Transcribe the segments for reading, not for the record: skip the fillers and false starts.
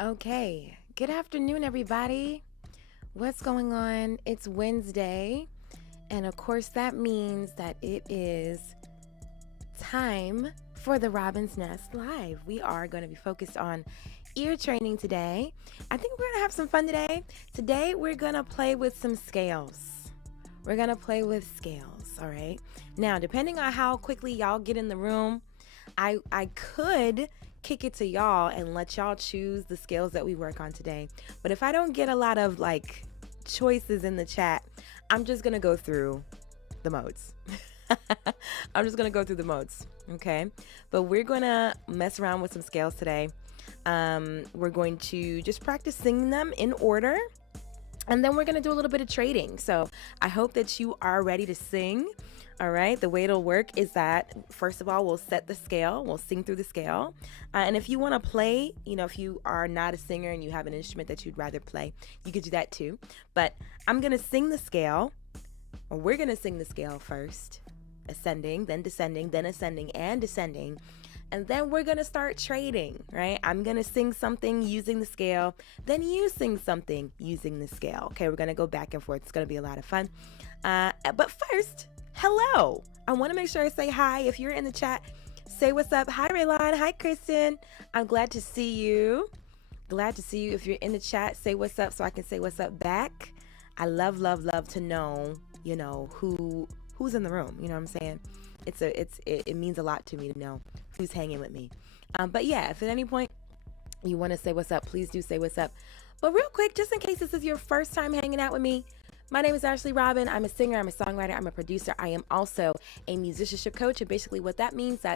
Okay, good afternoon, everybody. What's going on? It's Wednesday, and of course, that means that it is time for the Robin's Nest Live. We are going to be focused on ear training today. I think we're going to have some fun today. Today, we're going to play with some scales. We're going to play with scales, all right? Now, depending on how quickly y'all get in the room, I could kick it to y'all and let y'all choose the scales that we work on today. But if I don't get a lot of choices in the chat, I'm just going to go through the modes. I'm just going to go through the modes, okay? But we're going to mess around with some scales today. We're going to just practice singing them in order. And then we're going to do a little bit of trading. So I hope that you are ready to sing. All right. The way it'll work is that, first of all, we'll set the scale. We'll sing through the scale. And if you want to play, if you are not a singer and you have an instrument that you'd rather play, you could do that too. But I'm going to sing the scale, or we're going to sing the scale first, ascending, then descending, then ascending and descending. And then we're going to start trading, right? I'm going to sing something using the scale. Then you sing something using the scale. Okay, we're going to go back and forth. It's going to be a lot of fun. But first, hello. I want to make sure I say hi. If you're in the chat, say what's up. Hi, Raylon. Hi, Kristen. I'm glad to see you. Glad to see you. If you're in the chat, say what's up so I can say what's up back. I love to know, who's in the room. You know what I'm saying? It means a lot to me to know who's hanging with me. But yeah, if at any point you want to say what's up, please do say what's up. But real quick, just in case this is your first time hanging out with me, my name is Ashley Robin. I'm a singer, I'm a songwriter, I'm a producer. I am also a musicianship coach. And basically what that means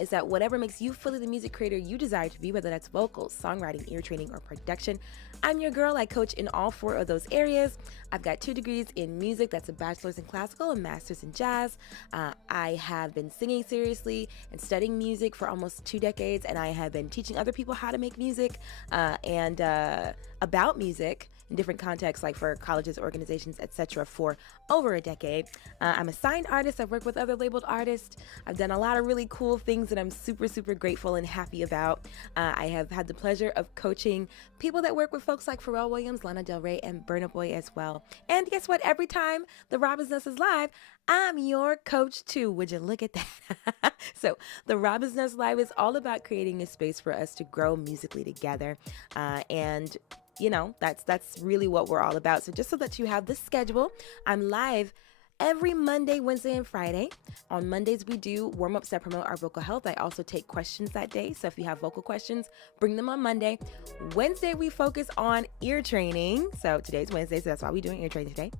is that whatever makes you fully the music creator you desire to be, whether that's vocals, songwriting, ear training, or production, I'm your girl. I coach in all 4 of those areas. I've got 2 degrees in music. That's a bachelor's in classical and master's in jazz. I have been singing seriously and studying music for almost 2 decades. And I have been teaching other people how to make music and about music in different contexts, like for colleges, organizations, etc., for over a decade. I'm a signed artist. I've worked with other labeled artists. I've done a lot of really cool things that I'm super, super grateful and happy about. I have had the pleasure of coaching people that work with folks like Pharrell Williams, Lana Del Rey, and Burna Boy as well. And guess what? Every time the Robin's Nest is live, I'm your coach too. Would you look at that? So the Robin's Nest Live is all about creating a space for us to grow musically together. And that's really what we're all about. So just so that you have the schedule, I'm live every Monday, Wednesday, and Friday. On Mondays, we do warm-ups that promote our vocal health. I also take questions that day. So if you have vocal questions, bring them on Monday. Wednesday, we focus on ear training. So today's Wednesday, so that's why we're doing ear training today.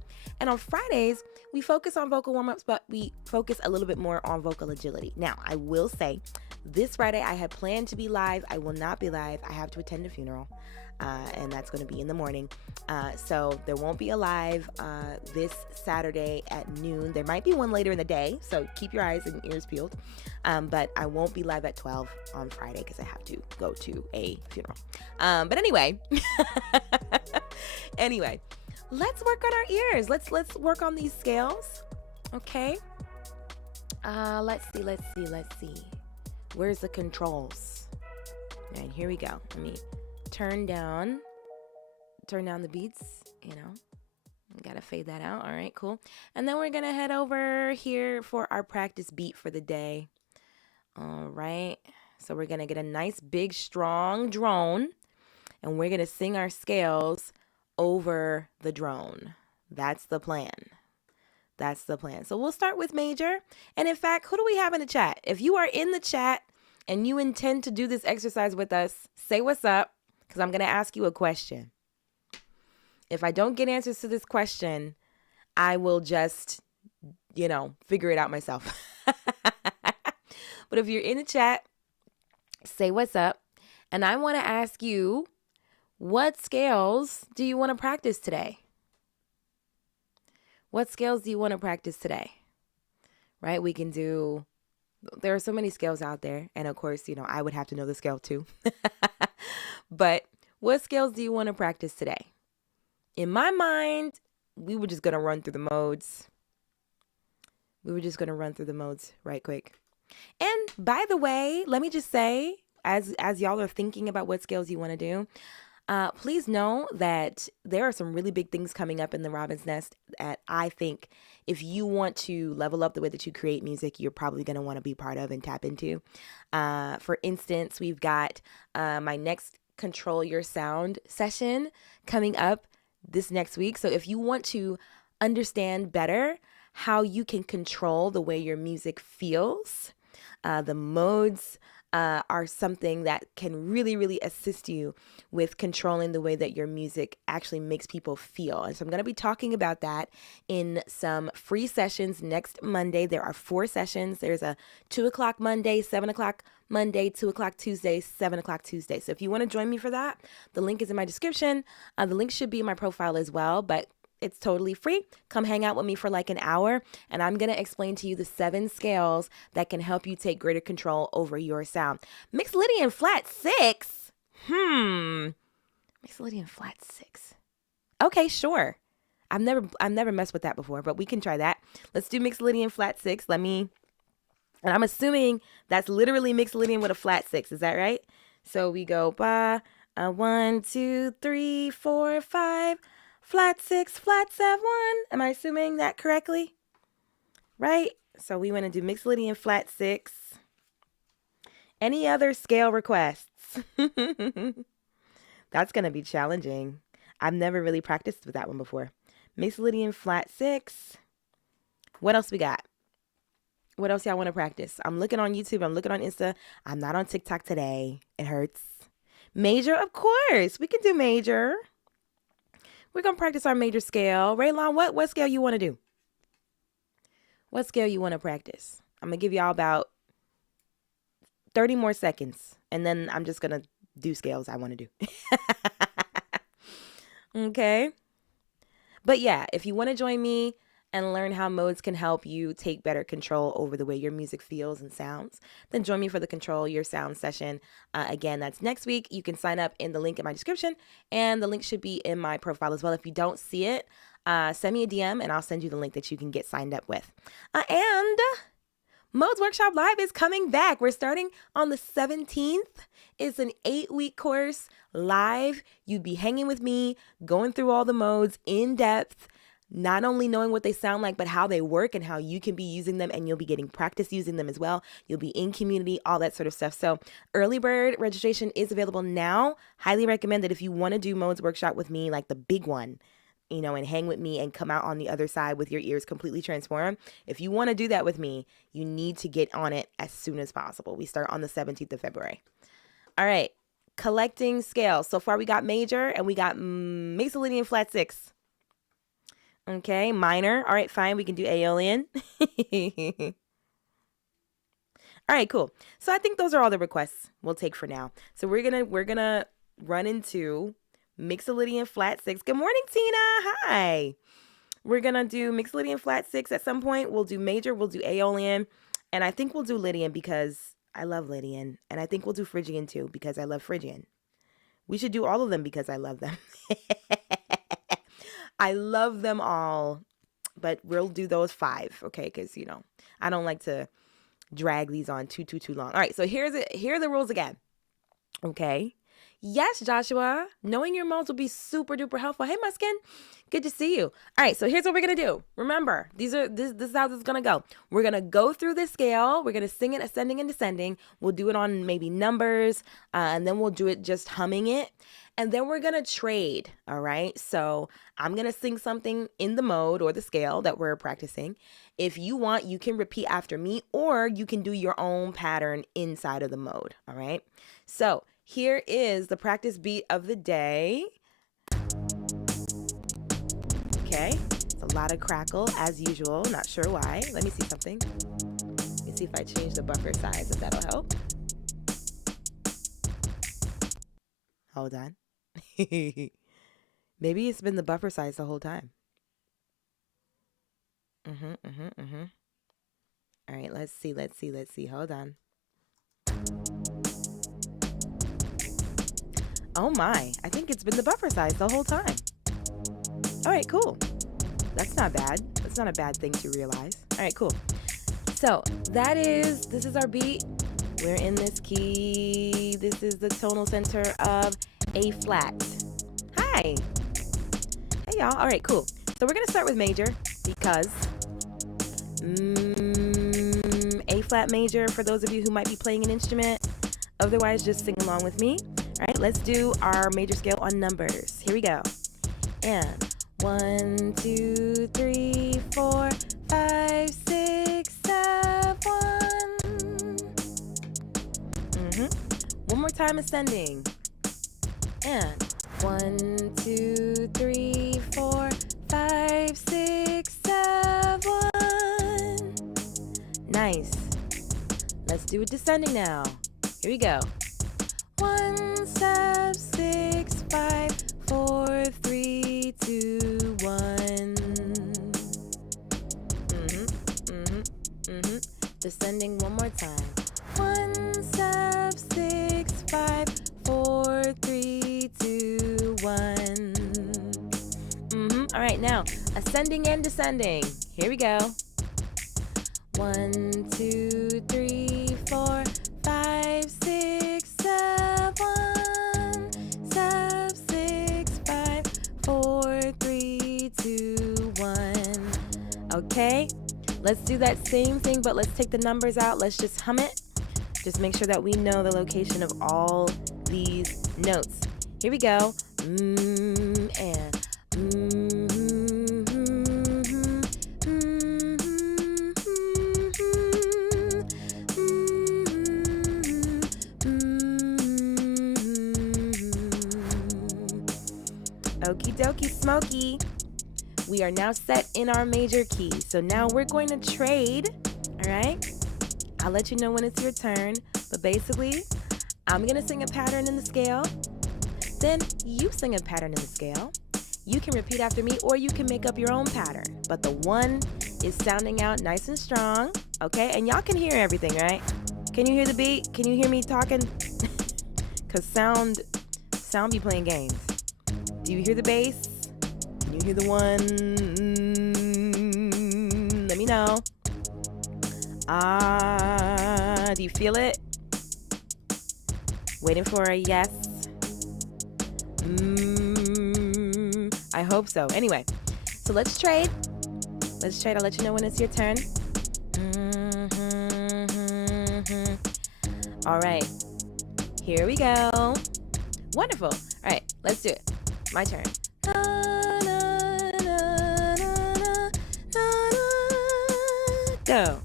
And on Fridays, we focus on vocal warm-ups, but we focus a little bit more on vocal agility. Now, I will say, this Friday, I had planned to be live. I will not be live. I have to attend a funeral. And that's going to be in the morning. So there won't be a live this Saturday at noon. There might be one later in the day, so keep your eyes and ears peeled. But I won't be live at 12 on Friday because I have to go to a funeral. But anyway, let's work on our ears. Let's work on these scales. Okay. Let's see. Where's the controls? All right, here we go. Let me turn down the beats, gotta fade that out. All right, cool. And then we're gonna head over here for our practice beat for the day. All right, so we're gonna get a nice big strong drone and we're gonna sing our scales over the drone. That's the plan. So we'll start with major. And in fact, who do we have in the chat? If you are in the chat and you intend to do this exercise with us, say what's up, because I'm going to ask you a question. If I don't get answers to this question, I will just, figure it out myself. But if you're in the chat, say what's up. And I want to ask you, what scales do you want to practice today? What scales do you want to practice today? Right? There are so many scales out there. And of course, I would have to know the scale too. But what scales do you want to practice today? In my mind, we were just going to run through the modes. right quick. And by the way, let me just say, as y'all are thinking about what scales you want to do, please know that there are some really big things coming up in the Robin's Nest that I think if you want to level up the way that you create music, you're probably going to want to be part of and tap into. For instance, we've got my next Control Your Sound session coming up this next week. So if you want to understand better how you can control the way your music feels, the modes are something that can really, really assist you with controlling the way that your music actually makes people feel. And so I'm going to be talking about that in some free sessions next Monday. There are 4 sessions. There's a 2 o'clock Monday, 7 o'clock Monday, 2 o'clock Tuesday, 7 o'clock Tuesday. So if you want to join me for that, the link is in my description. The link should be in my profile as well, but it's totally free. Come hang out with me for like an hour, and I'm going to explain to you the 7 scales that can help you take greater control over your sound. Mixolydian flat 6? Mixolydian flat 6. Okay, sure. I've never messed with that before, but we can try that. Let's do Mixolydian flat 6. And I'm assuming that's literally Mixolydian with a flat 6. Is that right? So we go ba, 1, 2, 3, 4, 5. Flat 6, flat 7. Am I assuming that correctly? Right? So we want to do Mixolydian flat 6. Any other scale requests? That's going to be challenging. I've never really practiced with that one before. Mixolydian flat 6. What else we got? What else y'all want to practice? I'm looking on YouTube. I'm looking on Insta. I'm not on TikTok today. It hurts. Major, of course. We can do major. We're going to practice our major scale. Raylon, what scale you want to do? What scale you want to practice? I'm going to give y'all about 30 more seconds, and then I'm just going to do scales I want to do. Okay? But yeah, if you want to join me and learn how modes can help you take better control over the way your music feels and sounds, then join me for the Control Your Sound session. Again, that's next week. You can sign up in the link in my description, and the link should be in my profile as well. If you don't see it, send me a DM, and I'll send you the link that you can get signed up with. And Modes Workshop Live is coming back. We're starting on the 17th. It's an 8-week course live. You'd be hanging with me, going through all the modes in depth, not only knowing what they sound like, but how they work and how you can be using them, and you'll be getting practice using them as well. You'll be in community, all that sort of stuff. So early bird registration is available now. Highly recommend that if you want to do Modes Workshop with me, like the big one, you know, and hang with me and come out on the other side with your ears completely transformed. If you want to do that with me, you need to get on it as soon as possible. We start on the 17th of February. All right. Collecting scales. So far we got major and we got Mixolydian flat 6. Okay, minor. All right, fine. We can do Aeolian. All right, cool. So I think those are all the requests we'll take for now. So we're gonna run into Mixolydian flat 6. Good morning, Tina. Hi. We're gonna do Mixolydian flat 6 at some point. We'll do major. We'll do Aeolian, and I think we'll do Lydian because I love Lydian, and I think we'll do Phrygian too because I love Phrygian. We should do all of them because I love them. I love them all, but we'll do those 5, okay? Because, you know, I don't like to drag these on too long. All right, so here are the rules again, okay? Yes, Joshua, knowing your modes will be super duper helpful. Hey, Muskin, good to see you. All right, so here's what we're going to do. Remember, this is how this is going to go. We're going to go through the scale. We're going to sing it ascending and descending. We'll do it on maybe numbers, and then we'll do it just humming it. And then we're going to trade, all right? So I'm going to sing something in the mode or the scale that we're practicing. If you want, you can repeat after me, or you can do your own pattern inside of the mode, all right? So here is the practice beat of the day. Okay, it's a lot of crackle as usual. Not sure why. Let me see something. Let me see if I change the buffer size, if that'll help. Hold on. Maybe it's been the buffer size the whole time. All right, let's see. Hold on. Oh my, I think it's been the buffer size the whole time. All right, cool. That's not bad. That's not a bad thing to realize. All right, cool. So this is our beat. We're in this key. This is the tonal center of A flat. Hi. Hey, y'all. All right, cool. So we're going to start with major because A flat major for those of you who might be playing an instrument. Otherwise, just sing along with me. All right, let's do our major scale on numbers. Here we go. And 1, 2, 3, 4, 5, 6, 7. One more time, ascending. And 1, 2, 3, 4, 5, 6, 7. Nice. Let's do it descending now. Here we go. 1, 7, 6, 5, 4, 3, 2, 1. Descending one more time. 1, 7, 6, 5, 4, 3, 2, 1. All right, now ascending and descending. Here we go. 1, 2, 3, 4, 5, 6, 7. 7, 6, 5, 4, 3, 2, 1. Okay, let's do that same thing, but let's take the numbers out. Let's just hum it. Just make sure that we know the location of all these notes. Here we go. Okie dokie smoky. We are now set in our major key. So now we're going to trade, all right? I'll let you know when it's your turn, but basically, I'm gonna sing a pattern in the scale, then you sing a pattern in the scale. You can repeat after me or you can make up your own pattern, but the one is sounding out nice and strong, okay? And y'all can hear everything, right? Can you hear the beat? Can you hear me talking? Cause sound be playing games. Do you hear the bass? Can you hear the one? Let me know. Do you feel it? Waiting for a yes. I hope so. Anyway, so let's trade. I'll let you know when it's your turn. All right, here we go. Wonderful. All right, let's do it. My turn. Go.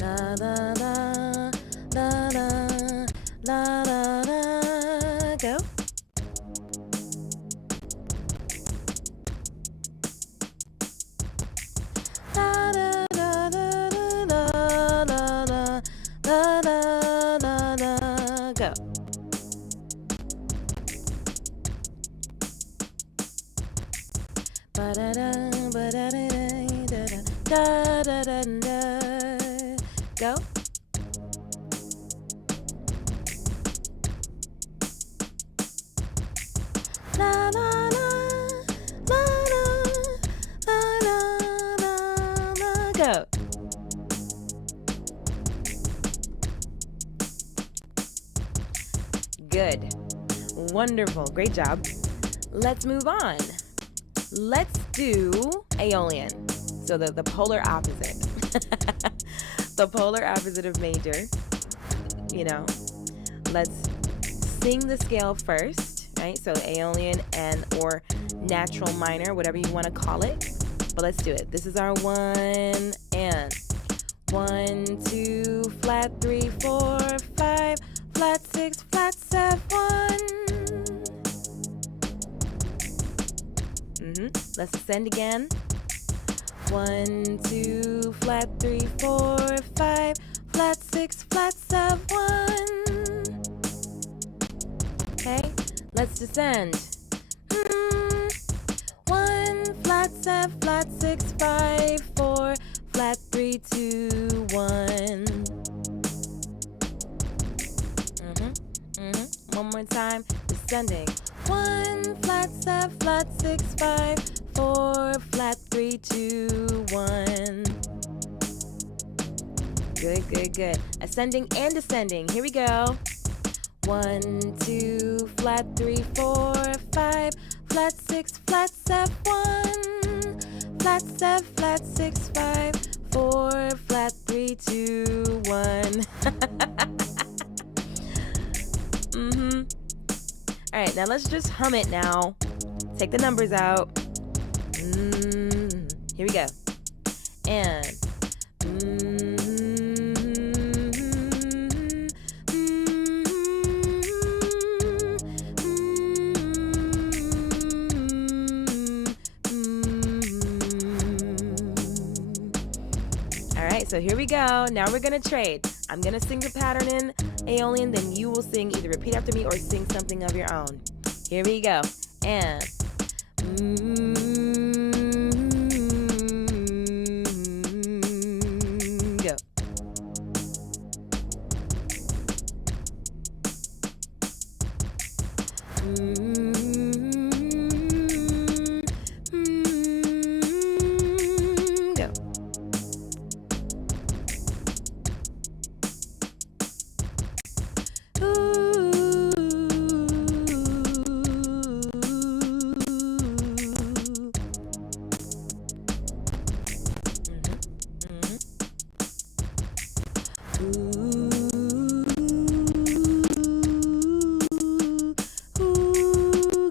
La la la la la la la la. Go. La la la la la la la la la la la. Go. Ba da da ba da da da da da da. Go. La la la la la la la la. Go. Good. Wonderful. Great job. Let's move on. Let's do Aeolian. So the polar opposite. The polar opposite of major. You know, let's sing the scale first, right? So Aeolian and or natural minor, whatever you want to call it. But let's do it. This is our 1 and 1, 2, flat 3, 4, 5, flat 6, flat 7. Let's ascend again. 1, 2, flat 3, 4, 5, flat 6, flat 7. Okay, let's descend. 1, flat 7, flat 6, 5, 4, flat 3, 2, 1. One more time. Descending. 1 flat 7 flat 6 5 4 flat 3 2 1. Good, good, good. Ascending and descending. Here we go. 1 2 flat 3 4 5 flat 6 flat 7 1 flat 7 flat 6 5 4 flat 3 2 1. All right, now let's just hum it now. Take the numbers out. Here we go. And all right, so here we go. Now we're gonna trade. I'm gonna sing the pattern in Aeolian, then you will sing, either repeat after me or sing something of your own. Here we go. And go. Go.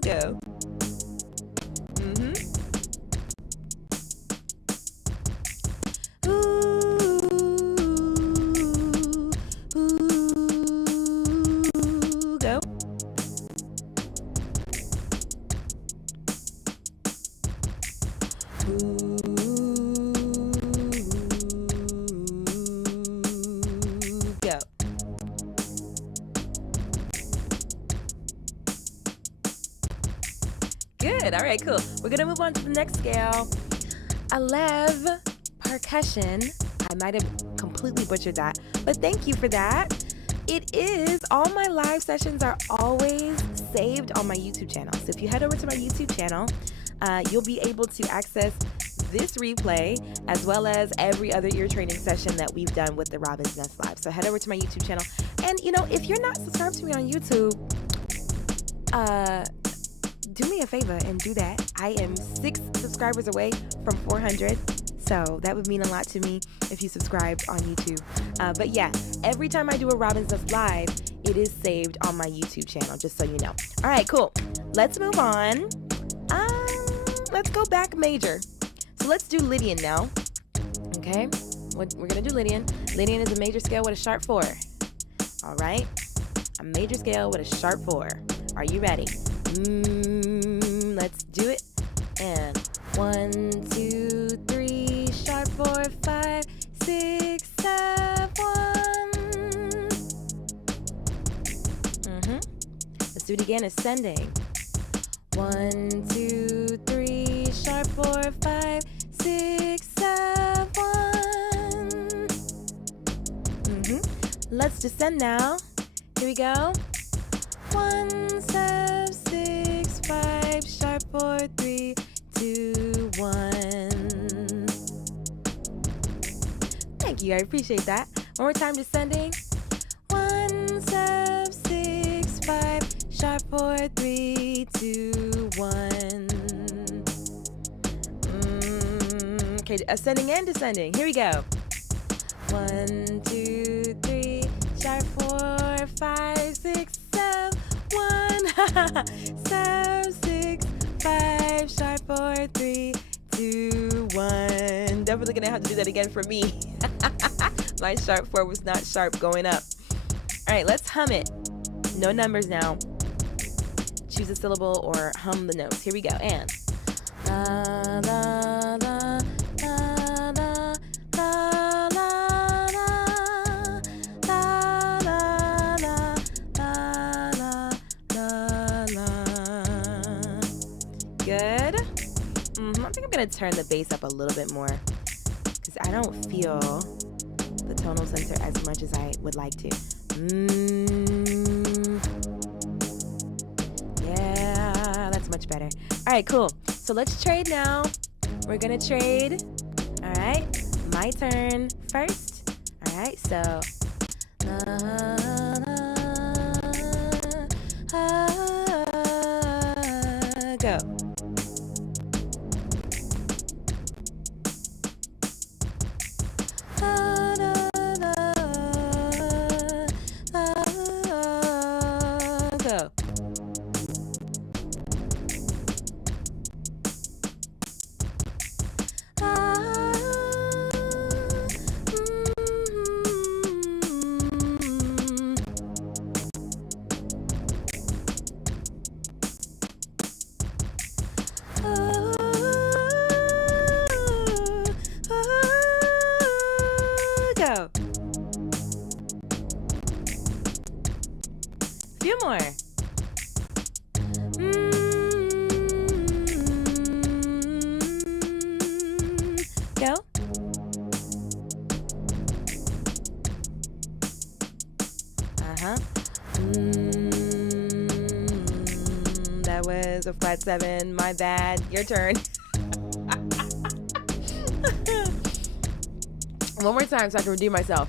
Go. Go. Go. Good. All right, cool. We're going to move on to the next scale. 11 percussion. I might have completely butchered that, but thank you for that. It is, all my live sessions are always saved on my YouTube channel. So if you head over to my YouTube channel, you'll be able to access this replay as well as every other ear training session that we've done with the Robin's Nest Live. So head over to my YouTube channel. And you know, if you're not subscribed to me on YouTube, do me a favor and do that. I am 6 subscribers away from 400. So that would mean a lot to me if you subscribed on YouTube. But yeah, every time I do a Robin's Nest Live, it is saved on my YouTube channel, just so you know. All right, cool. Let's move on. Let's go back major. So let's do Lydian now. Okay, we're gonna do Lydian. Lydian is a major scale with a sharp 4. All right, a major scale with a sharp 4. Are you ready? Let's do it. And 1 2 3 sharp 4 5 6 7 1. Let's do it again. Ascending. 1 2 3 sharp 4 5 6 7 1. Let's descend now. Here we go. 1 7 6 5 sharp 4 3 2 1. Thank you, I appreciate that. One more time, descending. 1 7 6 5 sharp 4 3 2 1. Okay, ascending and descending. Here we go. 1 2 3 sharp 4 5 6 7 1. 7 6 5 sharp 4 3 2 1. Definitely gonna have to do that again for me. My sharp 4 was not sharp going up. All right, let's hum it. No numbers now. Choose a syllable or hum the notes. Here we go. And la la la la la la la la la la la la. Good. I think I'm gonna turn the bass up a little bit more, because I don't feel the tonal center as much as I would like to. Yeah, that's much better. All right, cool. So let's trade now. We're gonna trade. All right, my turn first. All right, so go. Go. Go. Few more. Go. That was a flat 7. My bad. Your turn. One more time so I can redeem myself.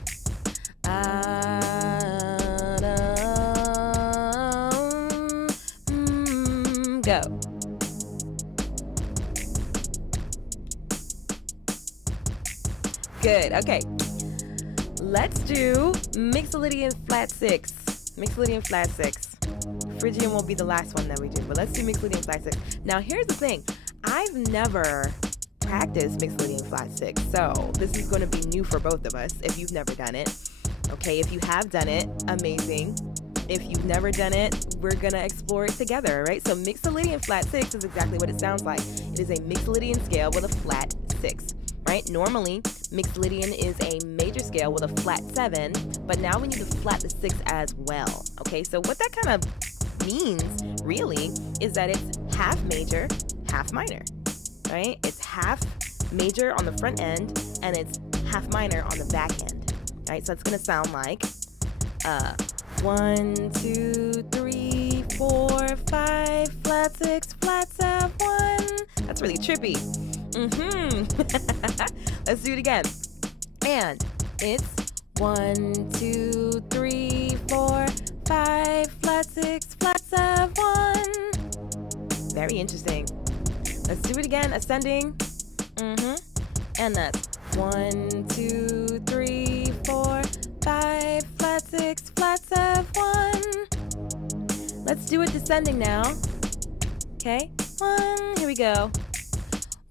Go. Good. Okay. Let's do Mixolydian flat 6. Mixolydian flat 6. Phrygian won't be the last one that we do, but let's do Mixolydian flat 6. Now, here's the thing. I've never practiced Mixolydian flat 6, so this is going to be new for both of us if you've never done it. Okay, if you have done it, amazing. If you've never done it, we're going to explore it together, right? So Mixolydian flat 6 is exactly what it sounds like. It is a Mixolydian scale with a flat 6, right? Normally, Mixolydian is a major scale with a flat 7, but now we need to flat the 6 as well, okay? So what that kind of means, really, is that it's half major, half minor, right? It's half major on the front end, and it's half minor on the back end, right? So it's going to sound like 1, 2, 3, 4, 5, flat 6, flat 7, 1. That's really trippy. Let's do it again. And it's 1, 2, 3, 4, 5, flat 6, flat 7, 1. Very interesting. Let's do it again. Ascending. And that's 1, 2, 3, 4, 5, flat 6, flat 7, 1. Let's do it descending now. Okay. 1. Here we go.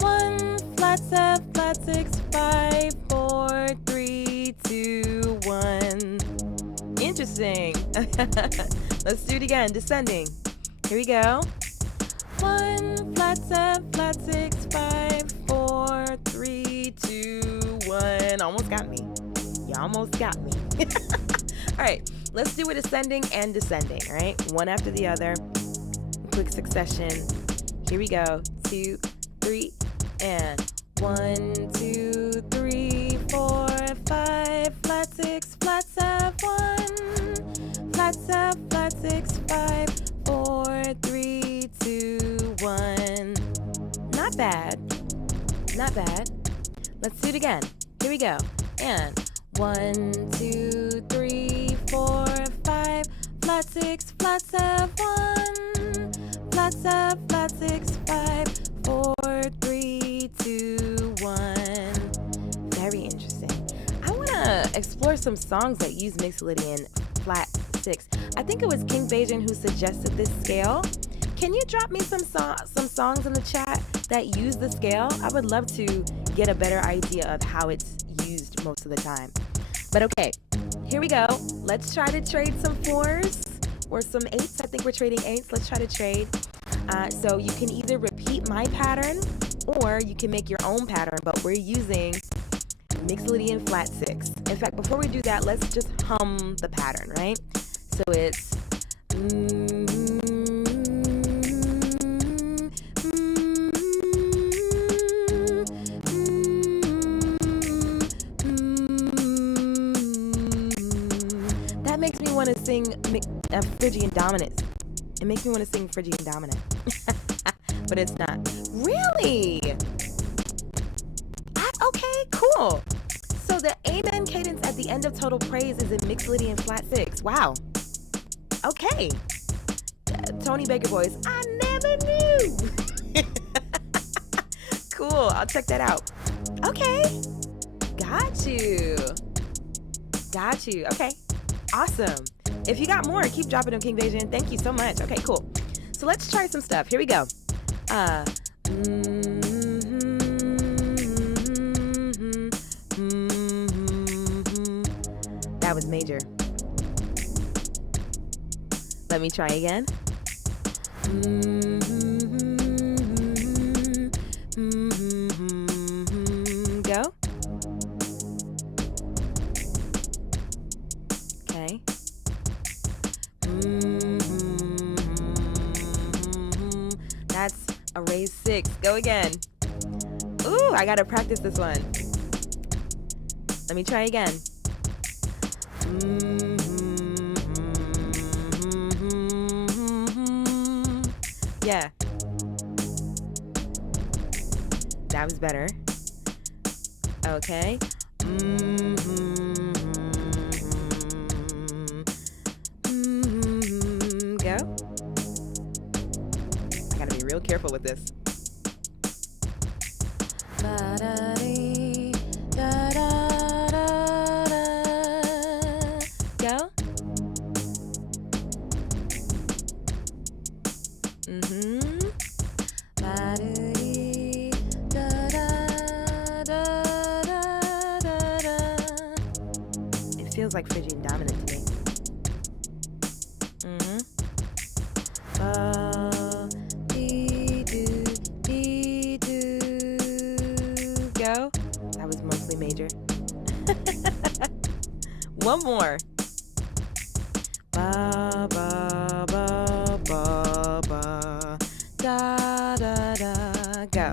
1, flat 7, flat 6, 5, 4, 3, 2, 1. Interesting. Let's do it again. Descending. Here we go. 1, flat 7, flat 6, 5, 4, 3, 2, 1. Almost got me. You almost got me. All right. Let's do it ascending and descending. All right. One after the other. Quick succession. Here we go. 2, 3, and 1, 2, 3, 4, 5, flat 6, flat 7, 1. Flat 7, flat 6, 5, 4, 3, 2, 1. Not bad. Not bad. Let's do it again. Here we go. And 1, 2, 3, 4, 5, flat 6, flat 7, 1. Flat 7, flat 6, 5, 4, 3, 2, 1. Very interesting. I want to explore some songs that use Mixolydian flat 6. I think it was King Bajan who suggested this scale. Can you drop me some songs in the chat that use the scale? I would love to get a better idea of how it's used most of the time. But okay, here we go. Let's try to trade some 4s or some 8s. I think we're trading 8s. Let's try to trade. So you can either repeat my pattern or you can make your own pattern, but we're using Mixolydian flat 6. In fact, before we do that, let's just hum the pattern, right? So it's want to sing Phrygian dominant. It makes me want to sing Phrygian dominant. But it's not. Really? Okay, cool. So the amen cadence at the end of total praise is in mixed Lydian flat 6. Wow. Okay. Tony Baker voice. I never knew. Cool. I'll check that out. Okay. Got you. Okay. Awesome. If you got more, keep dropping them, King Dejan. Thank you so much. Okay, cool. So let's try some stuff. Here we go. That was major. Let me try again. Go. Okay. That's a raised 6. Go again. Ooh, I gotta practice this one. Let me try again. Yeah. That was better. Okay. Go. I gotta be real careful with this. Go. It feels like Phrygian dominant to me. Go. That was mostly major. One more. Ba ba ba ba ba da da da. Go.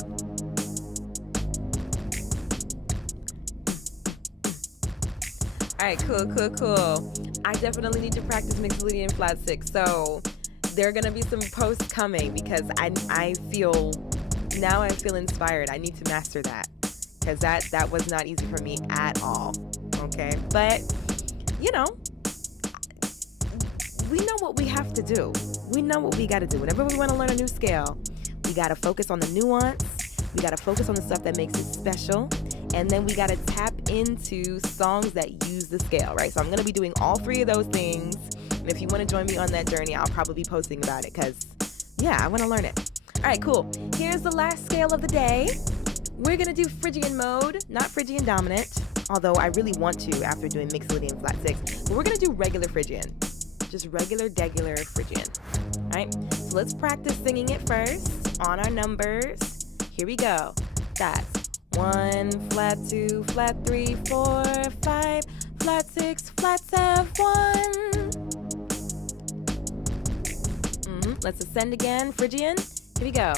All right, cool. I definitely need to practice mixed Lydian flat 6. So there are gonna be some posts coming because I feel inspired. I need to master that because that was not easy for me at all. Okay, but you know, we know what we have to do. We know what we got to do. Whenever we want to learn a new scale, we got to focus on the nuance. We got to focus on the stuff that makes it special. And then we got to tap into songs that use the scale, right? So I'm going to be doing all 3 of those things. And if you want to join me on that journey, I'll probably be posting about it because, yeah, I want to learn it. All right, cool. Here's the last scale of the day. We're going to do Phrygian mode, not Phrygian dominant, although I really want to after doing mixed Lydian flat 6. But we're going to do regular Phrygian. Just regular Phrygian. All right, so let's practice singing it first on our numbers. Here we go. That's 1, flat 2, flat 3, 4, 5, flat 6, flat 7, 1. Let's ascend again. Phrygian. Here we go.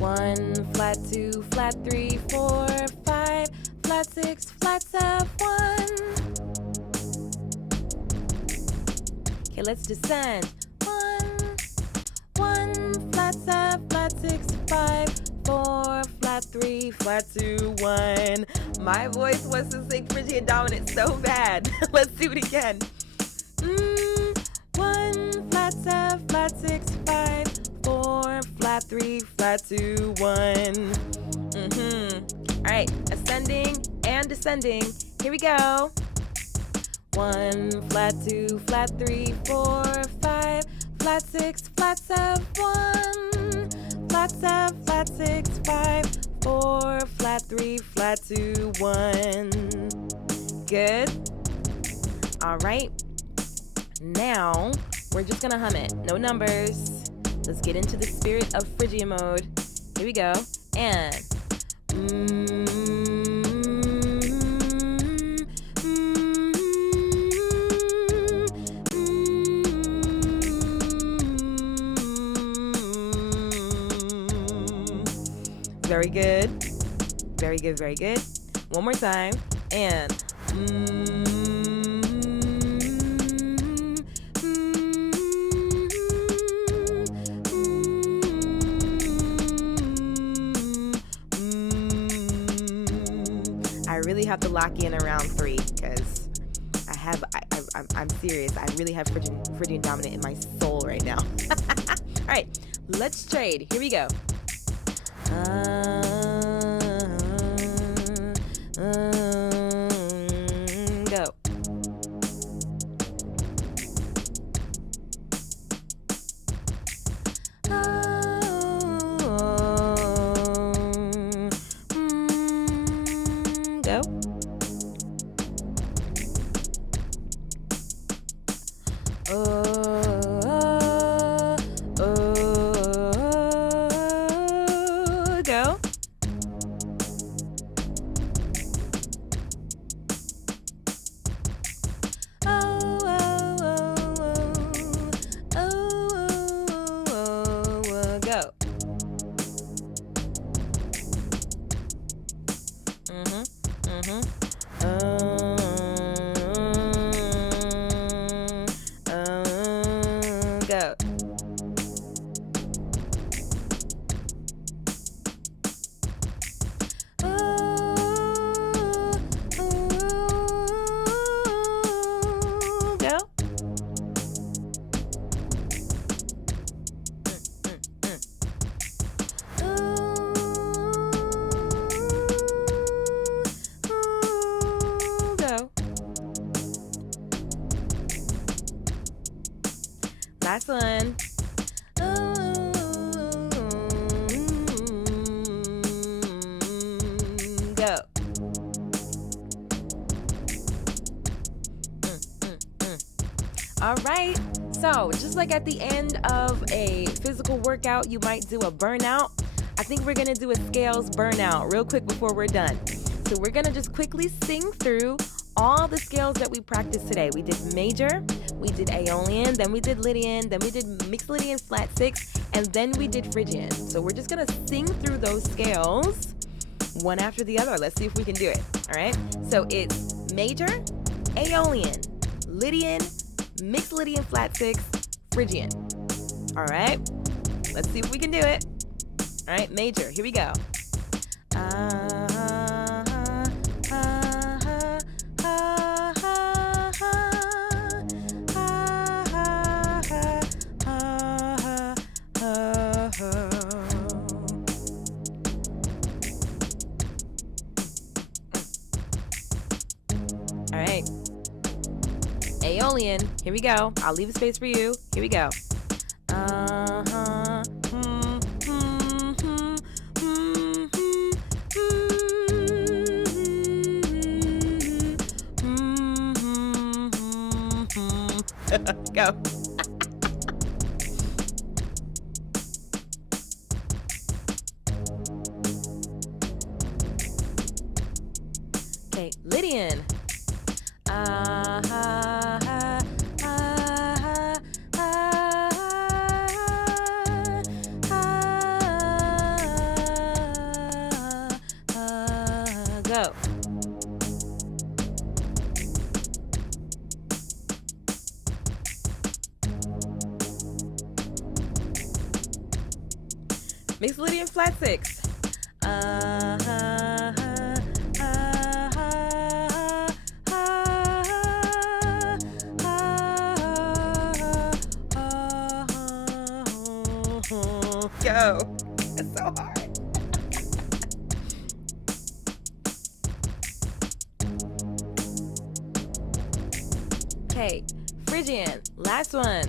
1, flat 2, flat 3, 4, 5, flat 6, flat 7, 1. Okay, let's descend. 1, flat 7, flat 6, 5, 4, flat 3, flat 2, 1. My voice wants to sing Phrygian dominant so bad. Let's do it again. 1, flat 7, flat 6, 5, 4, flat 3, flat 2, 1. All right, ascending and descending. Here we go. 1, flat 2, flat 3, 4, 5, flat 6, flat 7, 1. Flat 7, flat 6, 5, 4, flat 3, flat 2, 1. Good. All right. Now we're just gonna hum it. No numbers. Let's get into the spirit of Phrygian mode. Here we go. And very good. Very good, very good. One more time. And really have to lock in around 3 because I'm serious. I really have Phrygian dominant in my soul right now. All right, let's trade. Here we go. Go. Go. Go. Go. Go. Go. Go. Last one. Go. All right. So just like at the end of a physical workout, you might do a burnout. I think we're going to do a scales burnout real quick before we're done. So we're going to just quickly sing through all the scales that we practiced today. We did major, we did Aeolian, then we did Lydian, then we did mixed Lydian flat 6, and then we did Phrygian. So we're just going to sing through those scales one after the other. Let's see if we can do it. All right. So it's major, Aeolian, Lydian, mixed Lydian flat 6, Phrygian. All right. Let's see if we can do it. All right. Major. Here we go. All right. Aeolian. Here we go. I'll leave a space for you. Here we go. Go. Okay, Lydian. Go. Mixed Lydian flat 6. Go. It's so hard. Okay, Phrygian. Last one.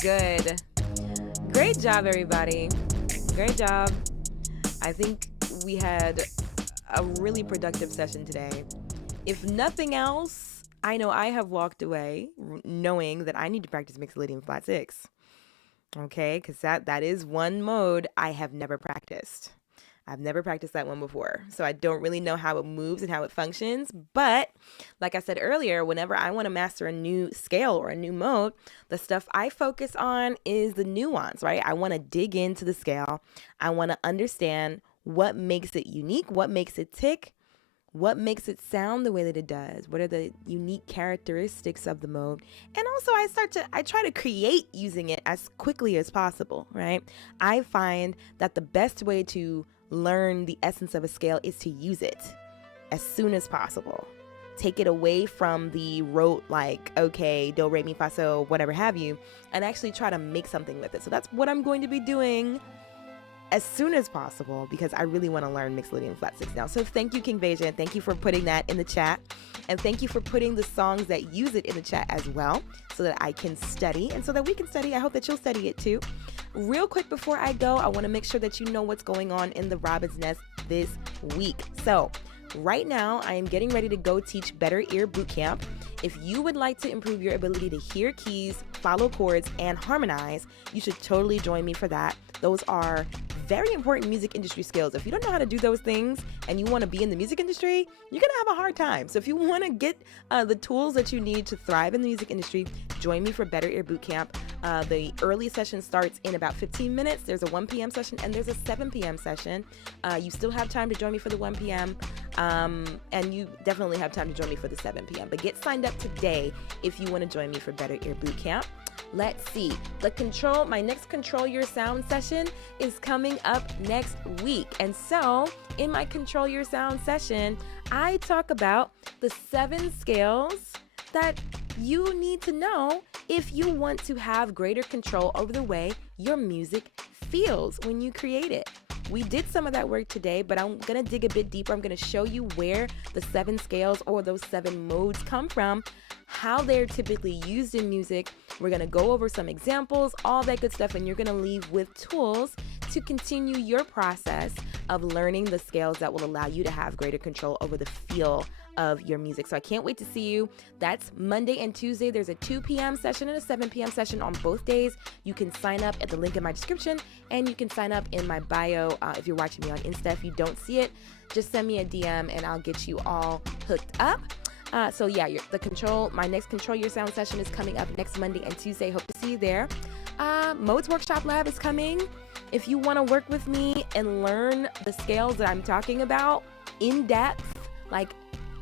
Good. Great job, everybody. Great job. I think we had a really productive session today. If nothing else, I know I have walked away knowing that I need to practice mixed Lydian flat 6. Okay, because that is one mode I have never practiced. I've never practiced that one before, so I don't really know how it moves and how it functions. But like I said earlier, whenever I want to master a new scale or a new mode, the stuff I focus on is the nuance, right? I want to dig into the scale. I want to understand what makes it unique, what makes it tick, what makes it sound the way that it does, what are the unique characteristics of the mode. And also I try to create using it as quickly as possible, right? I find that the best way to learn the essence of a scale is to use it as soon as possible. Take it away from the rote, like, okay, do, re, mi, fa, so, whatever have you, and actually try to make something with it. So that's what I'm going to be doing as soon as possible, because I really want to learn Mixolydian flat six now. So thank you, King Vajan. Thank you for putting that in the chat. And thank you for putting the songs that use it in the chat as well, so that I can study and so that we can study. I hope that you'll study it too. Real quick before I go, I want to make sure that you know what's going on in the Robin's Nest this week. So right now, I am getting ready to go teach Better Ear Bootcamp. If you would like to improve your ability to hear keys, follow chords, and harmonize, you should totally join me for that. Those are very important music industry skills. If you don't know how to do those things and you want to be in the music industry, you're going to have a hard time. So if you want to get the tools that you need to thrive in the music industry, join me for Better Ear Bootcamp. The early session starts in about 15 minutes. There's a 1 p.m. session and there's a 7 p.m. session. You still have time to join me for the 1 p.m. And you definitely have time to join me for the 7 p.m. But get signed up today if you want to join me for Better Ear Bootcamp. Let's see. My next Control Your Sound session is coming up next week. And so in my Control Your Sound session, I talk about the 7 scales that you need to know if you want to have greater control over the way your music feels when you create it. We did some of that work today, but I'm going to dig a bit deeper. I'm going to show you where the 7 scales or those 7 modes come from, how they're typically used in music. We're going to go over some examples, all that good stuff, and you're going to leave with tools to continue your process of learning the scales that will allow you to have greater control over the feel of your music. So I can't wait to see you. That's Monday and Tuesday. There's a 2 p.m. session and a 7 p.m. session on both days. You can sign up at the link in my description, and you can sign up in my bio if you're watching me on Insta. If you don't see it, just send me a DM and I'll get you all hooked up. So yeah, my next Control Your Sound session is coming up next Monday and Tuesday. Hope to see you there. Modes Workshop Lab is coming. If you want to work with me and learn the scales that I'm talking about in depth, like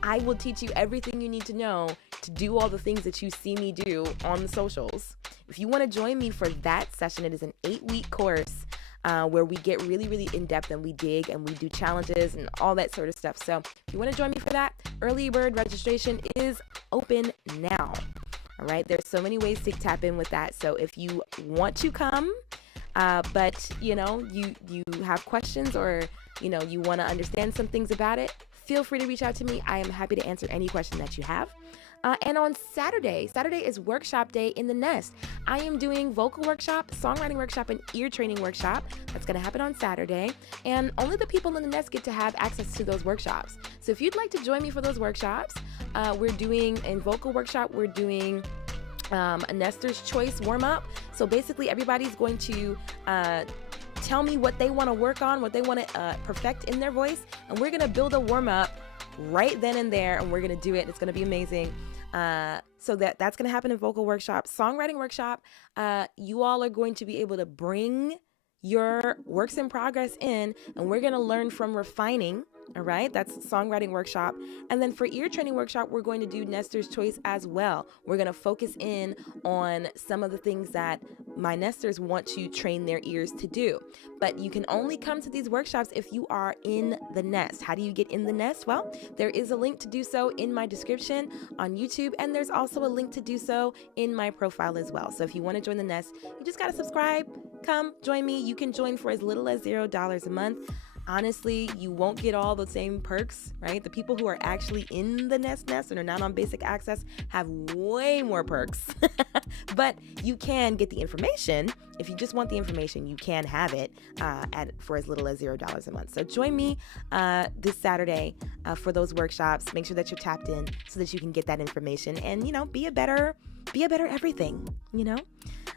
I will teach you everything you need to know to do all the things that you see me do on the socials. If you want to join me for that session, it is an 8-week course where we get really, really in-depth and we dig and we do challenges and all that sort of stuff. So if you want to join me for that, early bird registration is open now. All right, there's so many ways to tap in with that. So if you want to come, but you have questions or you want to understand some things about it, feel free to reach out to me. I am happy to answer any question that you have. And on Saturday is workshop day in the Nest. I am doing vocal workshop, songwriting workshop, and ear training workshop. That's going to happen on Saturday. And only the people in the Nest get to have access to those workshops. So if you'd like to join me for those workshops, in vocal workshop, we're doing a Nestor's Choice warm-up. So basically everybody's going to tell me what they want to work on, what they want to perfect in their voice, and we're going to build a warm-up right then and there, and we're going to do it. It's going to be amazing. So that's going to happen in vocal workshop. Songwriting workshop, you all are going to be able to bring your works in progress in, and we're going to learn from refining. All right, that's songwriting workshop. And then for ear training workshop, we're going to do Nestor's Choice as well. We're going to focus in on some of the things that my Nestors want to train their ears to do. But you can only come to these workshops if you are in the Nest. How do you get in the Nest? Well, there is a link to do so in my description on YouTube, and there's also a link to do so in my profile as well. So if you want to join the Nest, you just got to subscribe, come join me. You can join for as little as $0 a month. Honestly, you won't get all the same perks, right? The people who are actually in the Nest and are not on basic access have way more perks. But you can get the information. If you just want the information, you can have it for as little as $0 a month. So join me this Saturday for those workshops. Make sure that you're tapped in so that you can get that information and, be a better everything,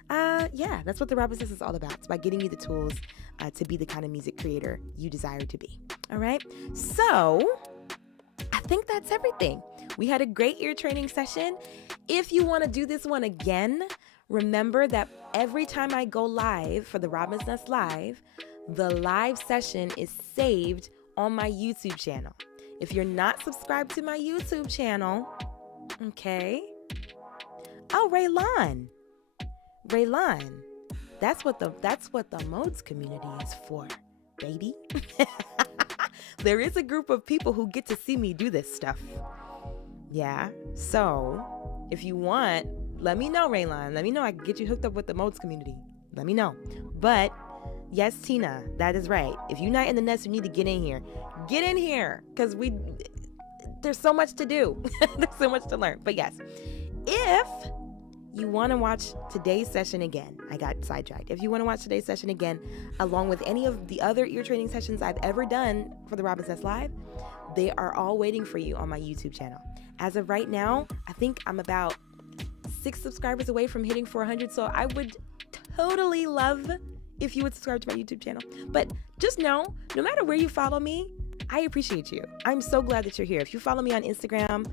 Yeah, that's what the Robin's Nest is all about. It's about getting you the tools to be the kind of music creator you desire to be. All right. So I think that's everything. We had a great ear training session. If you want to do this one again, remember that every time I go live for the Robin's Nest Live, the live session is saved on my YouTube channel. If you're not subscribed to my YouTube channel, okay. Oh, Raylan, that's what the Modes community is for, baby. There is a group of people who get to see me do this stuff. Yeah, so if you want, let me know, Raylan. Let me know. I can get you hooked up with the Modes community. Let me know. But yes, Tina, that is right. If you're not in the nest, you need to get in here. Get in here, because there's so much to do. There's so much to learn. But yes, if you want to watch today's session again, I got sidetracked. If you want to watch today's session again, along with any of the other ear training sessions I've ever done for the Robin's Nest Live, they are all waiting for you on my YouTube channel. As of right now, I think I'm about 6 subscribers away from hitting 400, so I would totally love if you would subscribe to my YouTube channel. But just know, no matter where you follow me, I appreciate you. I'm so glad that you're here. If you follow me on Instagram,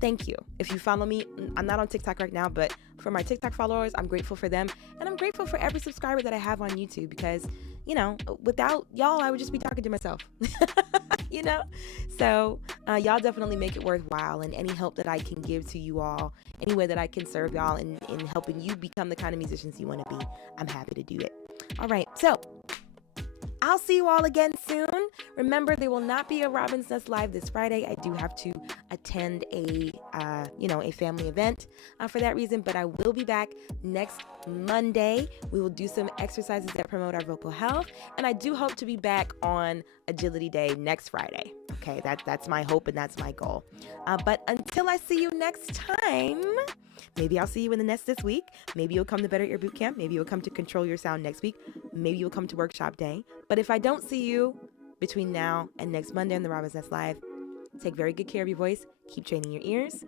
thank you. If you follow me, I'm not on TikTok right now, but for my TikTok followers, I'm grateful for them. And I'm grateful for every subscriber that I have on YouTube because, without y'all, I would just be talking to myself, So y'all definitely make it worthwhile, and any help that I can give to you all, any way that I can serve y'all in helping you become the kind of musicians you want to be, I'm happy to do it. All right, so I'll see you all again soon. Remember, there will not be a Robin's Nest Live this Friday. I do have to attend a family event for that reason, but I will be back next Monday. We will do some exercises that promote our vocal health, and I do hope to be back on Agility Day next Friday. Okay, that's my hope and that's my goal. But until I see you next time, maybe I'll see you in the nest this week. Maybe you'll come to Better Ear Boot Camp. Maybe you'll come to Control Your Sound next week. Maybe you'll come to Workshop Day. But if I don't see you between now and next Monday on the Robin's Nest Live, take very good care of your voice. Keep training your ears.